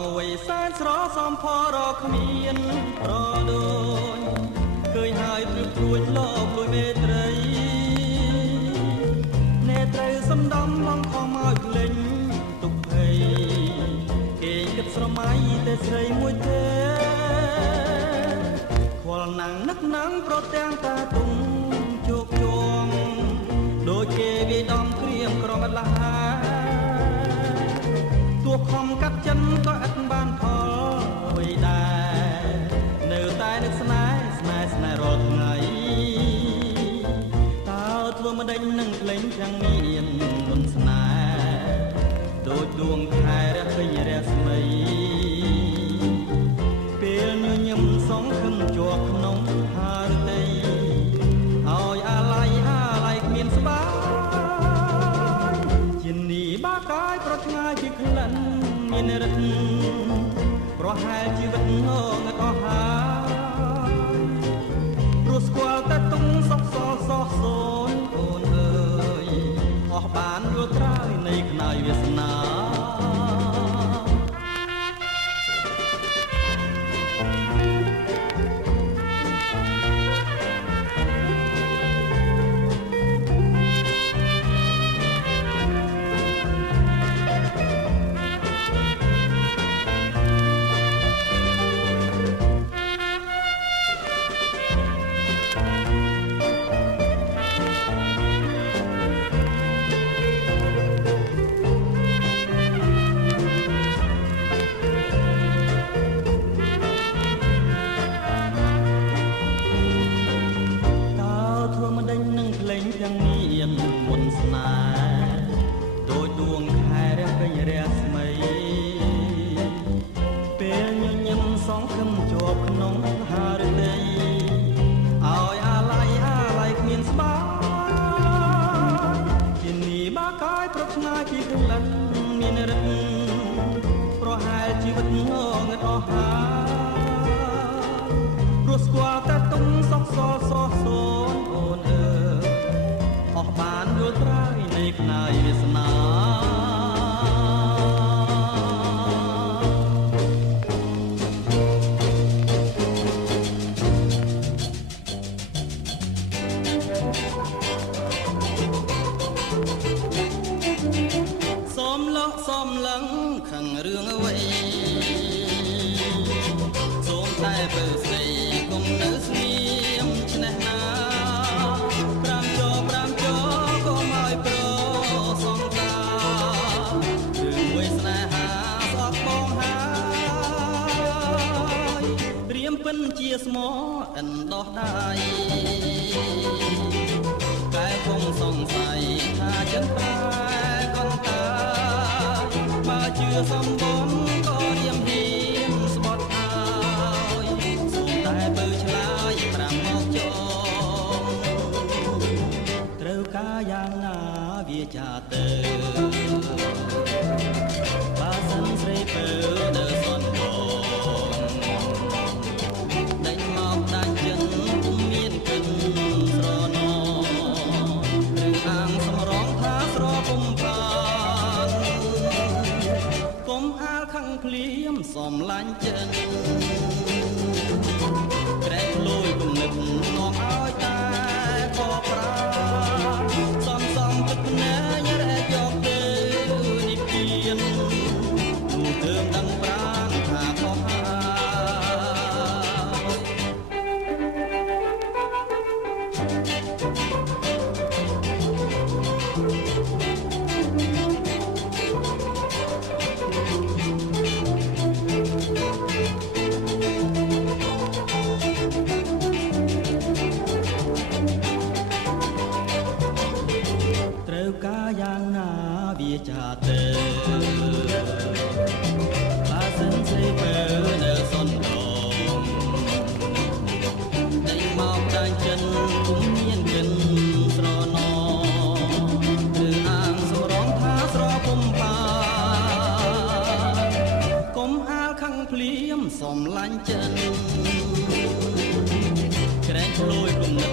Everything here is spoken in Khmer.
ងវ័យសែនស្រសំផរកគ្មានប្រដូចឃើញហើយព្រឹកព្រួយលោភលួយមេត្រីនេត្រូវសំដំបងខំឲ្យក្លែងទុកភ័យគេគិតស្រមៃតែស្រីមួយទេខ្វល់ណាំងនឹកណាំងប្រទាំងតាទុំជោគជងដូចគេវាដំក្រៀមក្រមឥតលះទោះខំកាត់ចិនក៏ឥតបានផលអ្វីដែរនៅតែនឹកស្នេហ៍ស្នេហ៍ស្នេហ៍រាល់ថ្ងៃតើធ្វើមិនដេញនឹងក្លែងទាំងមានមុនស្នេហ៍ដូចដួងខែរះពេញរស្មីពេលញញឹមសងខឹងជាប់ក្នុងហារតីឲ្យអាឡ័យគ្មានស្បាយជានីបាកាយប្រឆ្ងាយពីក្លិនមានរិទ្ធប្រហែលជីវិតងងឹតអស់ហើយព្រោះស្គាល់តែទុំសុខសល់សោះសូនអូនអើយអស់បានយល់ត្រើយនៃខ្នើយវាសនាទាំងមានមុនស្នេហ៍ដូចដួងខែរះពេញរស្មីពេលញញឹមសងខឹមជាប់ក្នុងហារតីឲ្យអាឡ័យគ្មានស្បាយជានីបាកាយប្រឆ្ងាយពីក្លិនមានរិទ្ធប្រហែលជីវិតងងឹតអស់ហើយព្រោះស្គាល់តែទុំសុខសល់សោះសូនអូនអើយអស់បានយល់ត្រើយនៃខ្នើយវាសនាសំឡឹងខឹងរឿងអ្វីសូមតែបើស្ដីកុំនៅស្ងៀមឆ្នេះណា5ចកុំឲ្យប្រសងតារឿងមួយស្នេហាស្អប់បងហើយព្រាមពិនជាស្មោអិនដោះដៃតែគង់សង្ស័យថាចិនតែកនតាបើជឿសំបុនក៏រៀមហ៊ានស្បត់ហើយសូមតែបើឆ្លើយ5មកចងត្រូវការយ៉ាងណាវាចាទៅបើសិនស្រីពើដើរសនបងដេញមកដាច់ចិនពុំមានកិនស្រណោឬអាងសម្រងថាស្រពុំបានគុំអាលខឹងភ្លៀមសំឡាញ់ចិនក្រែងលួយគំនិតនាំឲ្យតែខកប្រាសំទឹកភ្នែករែកយកទៅនិព្វានទូទើមដឹងប្រាងថាខុសត្រូវការយ៉ាងណាវាចាទៅបើសិនស្រីពើនៅសនដងដេញមកដាច់ចិនពុំមានកិនស្រណោឬអាងសម្រងថាស្រពុំបានគុំអាលខឹងភ្លៀមសំឡាញ់ចិនក្រែងលួយគំនិត